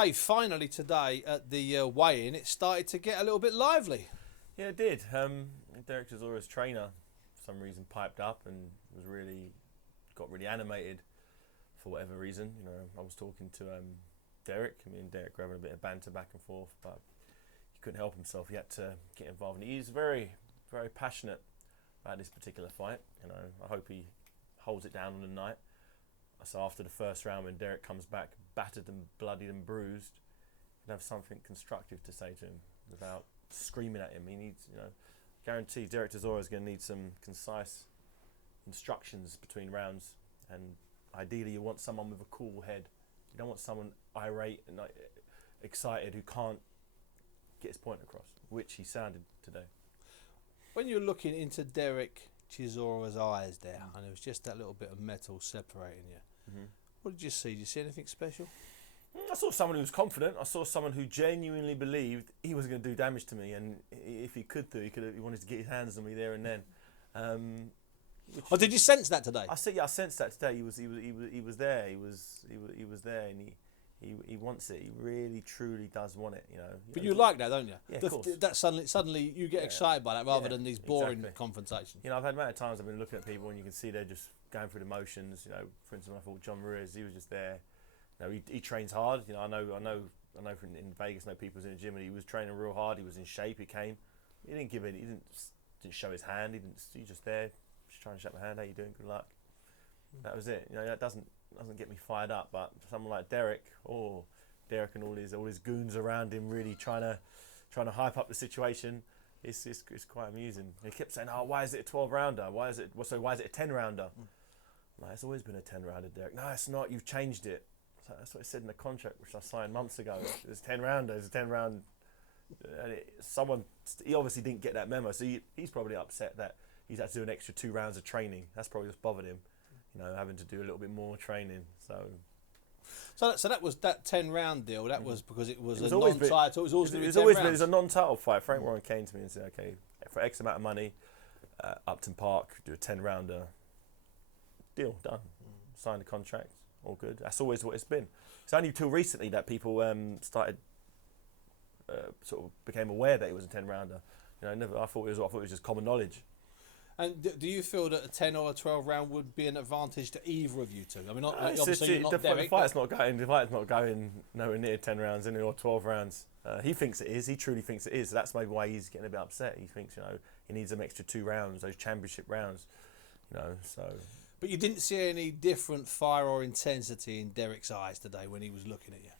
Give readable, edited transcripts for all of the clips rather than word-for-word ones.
Dave, finally today at the weigh-in, it started to get a little bit lively. Yeah, it did. Dereck Chisora's trainer, for some reason, piped up and got really animated for whatever reason. You know, I was talking to Dereck. Me and Dereck were having a bit of banter back and forth, but he couldn't help himself. He had to get involved, and he's very, very passionate about this particular fight. You know, I hope he holds it down on the night. So after the first round, when Dereck comes back, battered and bloodied and bruised, you can have something constructive to say to him without screaming at him. He needs, guarantee Dereck Chisora is going to need some concise instructions between rounds. And ideally, you want someone with a cool head. You don't want someone irate and excited who can't get his point across, which he sounded today. When you're looking into Dereck Chisora's eyes there, and there was just that little bit of metal separating you, what did you see? Did you see anything special? I saw someone who was confident. I saw someone who genuinely believed he was going to do damage to me, and if he could do, he wanted to get his hands on me there and then. Did you sense that today? I sensed that today. He was there. He was there, and he wants it. He really, truly does want it. You know. But you like that, don't you? Yeah, of course. That suddenly you get excited by that rather than these boring confrontations. You know, I've had many times I've been looking at people and you can see they're just going through the motions. You know, for instance, I thought John Ruiz, he was just there. You know, he trains hard. You know, I know from in Vegas, I know people was in the gym and he was training real hard. He was in shape. He came. He didn't give it. He didn't show his hand. He was just there, just trying to shake my hand. How you doing? Good luck. That was it. You know, that doesn't get me fired up. But for someone like Dereck, Dereck and all his goons around him, really trying to hype up the situation. It's quite amusing. He kept saying, "Oh, why is it a 12-rounder? Why is it a 10-rounder?" Like, it's always been a 10-rounder, Dereck. No, it's not. You've changed it. So that's what it said in the contract, which I signed months ago. It's 10-rounder. It's a 10-round. He obviously didn't get that memo, so he's probably upset that he's had to do an extra 2 rounds of training. That's probably what's bothered him. You know, having to do a little bit more training. So that was that 10-round deal. That was because it was a non-title. It was always a non-title fight. Frank Warren came to me and said, "Okay, for X amount of money, Upton Park, do a 10-rounder. Deal done. Signed the contract. All good." That's always what it's been. It's only till recently that people started sort of became aware that it was a 10-rounder. You know, I thought it was just common knowledge. And do you feel that a 10 or a 12 round would be an advantage to either of you two? I mean, obviously you're not Dereck. The fight's not going nowhere near 10 rounds or 12 rounds. He thinks it is. He truly thinks it is. So that's maybe why he's getting a bit upset. He thinks, he needs them extra 2 rounds, those championship rounds. So. But you didn't see any different fire or intensity in Dereck's eyes today when he was looking at you?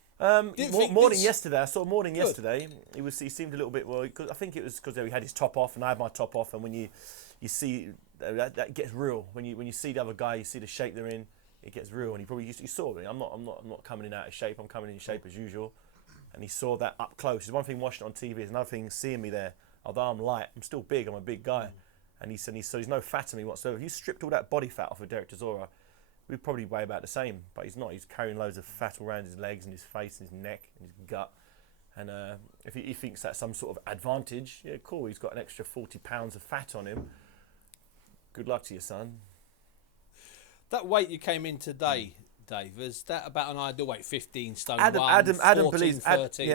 Yesterday. I saw morning yesterday. He seemed a little bit I think it was because he had his top off and I had my top off, and when you see that gets real. When you see the other guy, you see the shape they're in. It gets real, and you saw me. I'm not coming in out of shape. I'm coming in shape as usual, and he saw that up close. There's one thing watching it on TV. There's another thing seeing me there. Although I'm light, I'm still big. I'm a big guy, and he said there's no fat in me whatsoever. If you stripped all that body fat off of Dereck Chisora, we'd probably weigh about the same, but he's not. He's carrying loads of fat all around his legs and his face and his neck and his gut. And if he thinks that's some sort of advantage, yeah, cool. He's got an extra 40 pounds of fat on him. Good luck to you, son. That weight you came in today, Dave, is that about an ideal weight? 15 stone. Adam 14, believes. 13,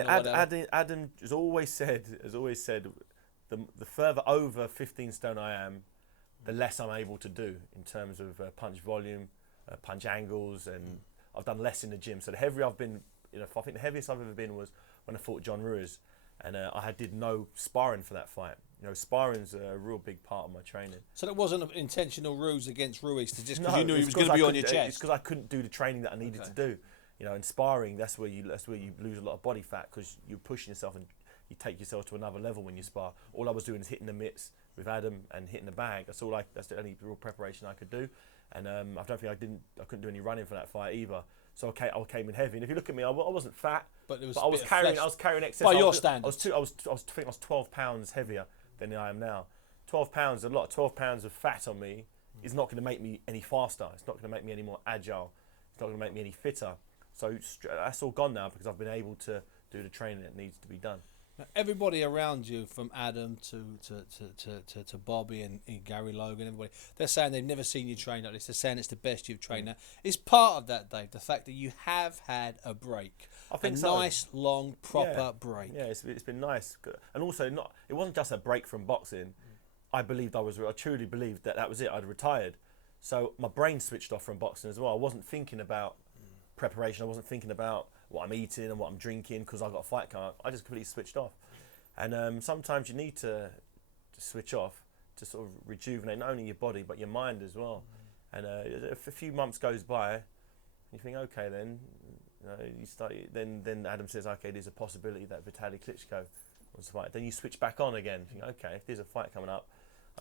Adam has always said the further over 15 stone I am, the less I'm able to do in terms of punch volume, punch angles, and I've done less in the gym. So the heavier I've been, I think the heaviest I've ever been was when I fought John Ruiz, and I did no sparring for that fight. Sparring's a real big part of my training. So that wasn't an intentional ruse against Ruiz because you knew he was going to be on your chest. It's because I couldn't do the training that I needed to do. In sparring, that's where you lose a lot of body fat because you're pushing yourself and you take yourself to another level when you spar. All I was doing is hitting the mitts with Adam and hitting the bag. That's the only real preparation I could do. And I don't think I couldn't do any running for that fight either. So I came in heavy. And if you look at me, I wasn't fat, but I was carrying excess. By your standards, I think I was 12 pounds heavier than I am now. 12 pounds is a lot. 12 pounds of fat on me is not going to make me any faster. It's not going to make me any more agile. It's not going to make me any fitter. So that's all gone now because I've been able to do the training that needs to be done. Everybody around you, from Adam to Bobby and Gary Logan, everybody, they're saying they've never seen you train like this. They're saying it's the best you've trained. Now, it's part of that, Dave, the fact that you have had a break. I think a so. Nice, long, proper break. Yeah, it's been nice. And also, it wasn't just a break from boxing. I truly believed that was it. I'd retired. So my brain switched off from boxing as well. I wasn't thinking about preparation. I wasn't thinking about what I'm eating and what I'm drinking because I've got a fight coming up. I just completely switched off. And sometimes you need to switch off to sort of rejuvenate not only your body but your mind as well. And if a few months goes by, you think, okay, then you start. Then Adam says, okay, there's a possibility that Vitaly Klitschko wants to fight. Then you switch back on again. You think, okay, if there's a fight coming up,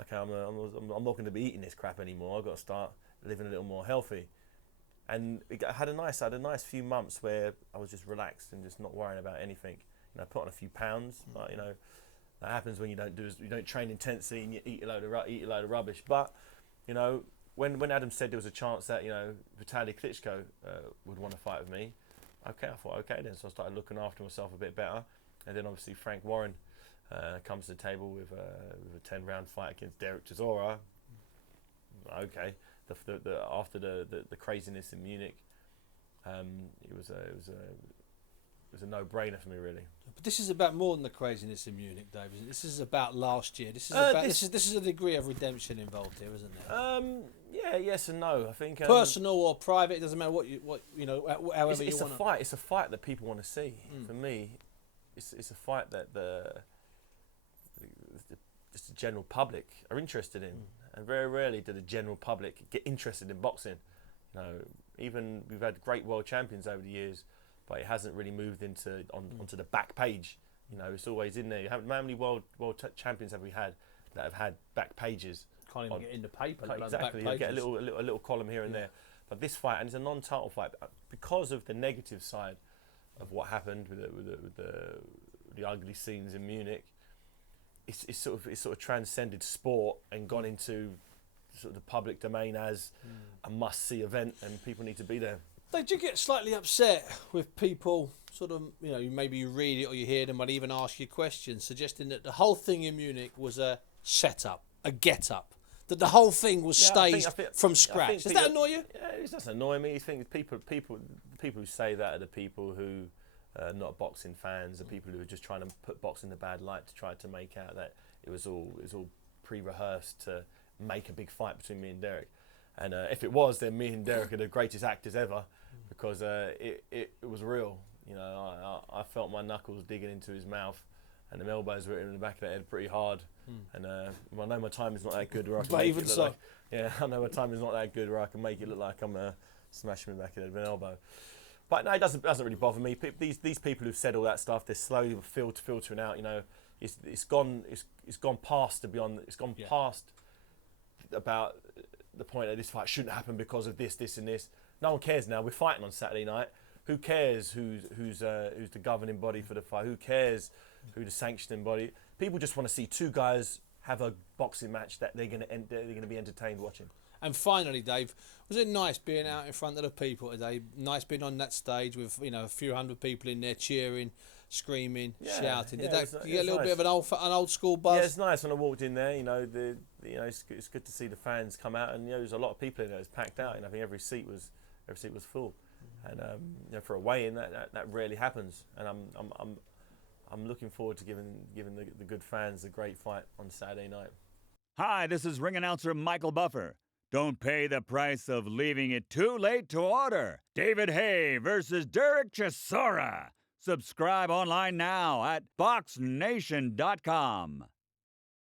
okay, I'm not going to be eating this crap anymore. I've got to start living a little more healthy. And I had a nice few months where I was just relaxed and just not worrying about anything. Put on a few pounds, but that happens when you don't train intensely and you eat a load of rubbish. But when Adam said there was a chance that Vitaly Klitschko would want to fight with me, okay, I thought okay then. So I started looking after myself a bit better, and then obviously Frank Warren comes to the table with a 10-round fight against Dereck Chisora. Okay. After the craziness in Munich, it was a no-brainer for me, really. But this is about more than the craziness in Munich, Dave. Isn't it? This is about last year. This is this is a degree of redemption involved here, isn't there? Yeah, yes and no. I think personal or private, it doesn't matter however it's you want. A fight. It's a fight that people want to see. For me, it's a fight that the general public are interested in. And very rarely do the general public get interested in boxing. Even we've had great world champions over the years, but it hasn't really moved onto the back page. It's always in there. How many world champions have we had that have had back pages? Can't even get in the paper. Exactly, you get a little column here and there. But this fight, and it's a non-title fight, because of the negative side of what happened with the ugly scenes in Munich. It's sort of transcended sport and gone into sort of the public domain as a must-see event, and people need to be there. They do get slightly upset with people sort of, maybe you read it or you hear them, but even ask you questions, suggesting that the whole thing in Munich was a setup, a get-up, that the whole thing was staged from scratch. Does that annoy you? Yeah, it doesn't annoy me. I think the people who say that are the people who not boxing fans, the people who are just trying to put boxing in a bad light to try to make out that it was all pre-rehearsed to make a big fight between me and Dereck. And if it was, then me and Dereck are the greatest actors ever, because it was real. I felt my knuckles digging into his mouth, and the elbows were in the back of the head pretty hard. And I know my time is not that good. Where I can but even so, I know my time is not that good where I can make it look like I'm smashing him back of the head with an elbow. But no, it doesn't really bother me. These people who've said all that stuff, they're slowly filtering out. It's gone past the beyond. It's gone past about the point that this fight shouldn't happen because of this, and this. No one cares now. We're fighting on Saturday night. Who cares who's the governing body for the fight? Who cares who the sanctioning body? People just want to see two guys have a boxing match that they're going to be entertained watching. And finally, Dave, was it nice being out in front of the people today? Nice being on that stage with a few hundred people in there cheering, screaming, shouting. Did you get a little bit of an old school buzz? Yeah, it's nice when I walked in there. It's good to see the fans come out, and there's a lot of people in there. It's packed out, and I think every seat was full. And for a weigh-in, that rarely happens. And I'm looking forward to giving the good fans a great fight on Saturday night. Hi, this is ring announcer Michael Buffer. Don't pay the price of leaving it too late to order. David Haye versus Dereck Chisora. Subscribe online now at BoxNation.com.